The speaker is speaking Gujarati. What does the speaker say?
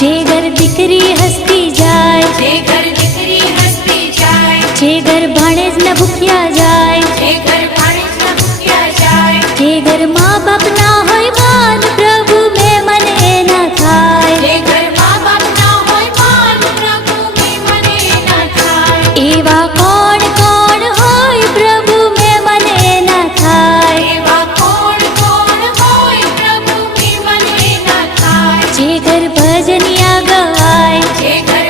જે ઘર દીકરી હસતી જાય, જે ઘર દીકરી હસતી જાય, જે ઘર ભાણેજ ન ભૂખ્યા જાય, જે ઘર ભાણેજ ન ભૂખ્યા જાય, જે ઘર મા બાપ ના હોય માન પ્રભુ મહેમાન એના થાય, જે ઘર મા બાપ ના હોય માન પ્રભુ મહેમાન એના થાય. એવા કોણ કોણ હોય પ્રભુ મહેમાન એના થાય. એવા કોણ કોણ હોય પ્રભુ મહેમાન એના થાય. જે ઘર ભજનિયા ગવાય, જે ઘર